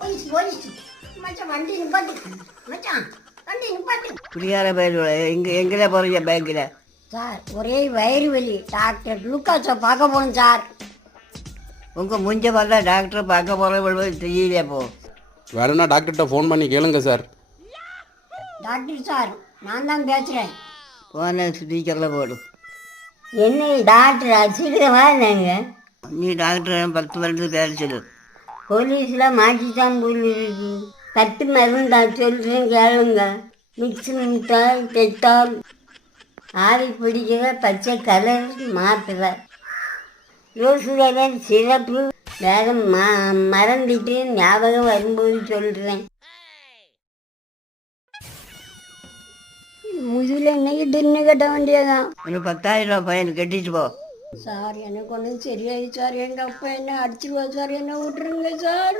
Police police. மச்சான் வண்டி நிப்பாட்டு மச்சான் வண்டி நிப்பாட்டு குடியார பயிர் எங்கே எங்கே போகிறீங்க பேங்கில்? சார் ஒரே வயிறு வலி. டாக்டர் லூக்காஸை பார்க்க போகணும் சார். உங்கள் முஞ்ச பார்த்தா டாக்டரை பார்க்க போகிற தெரியலையே போ. வேணும்னா டாக்டர்கிட்ட ஃபோன் பண்ணி கேளுங்க சார். டாக்டர் சார் நான் தான் பேசுகிறேன் போன ஸ்பீக்கரில் போடும் என்ன டாக்டர் அடிச்சுக்கிறவா இல்லைங்க நீ டாக்டர் பத்து வருடத்துக்கு சொல்லு. போலீஸில் மாற்றி போல் இருக்கு கட்டு மருந்தா சொல்கிறேன் கேளுங்க. மிக்ஸி மிட்டாய் பெட்டால். ஆவி பிடிக்கிற பச்சை கலர் மாத்திரை. ரோஸ் சிறப்பு. வேற ம மறந்துட்டு ஞாபகம் வரும்போது சொல்கிறேன் முதுகில் என்னைக்கு டின்னு கட்ட வேண்டியதான் ஒரு பத்தாயிரம் ரூபாய் பையன் கட்டிட்டு போ. சார் எனக்கு ஒன்றும் சரியாயி சார். எங்கள் அப்பா என்ன அடிச்சிருவா சார்? என்ன விட்டுருங்க சார்.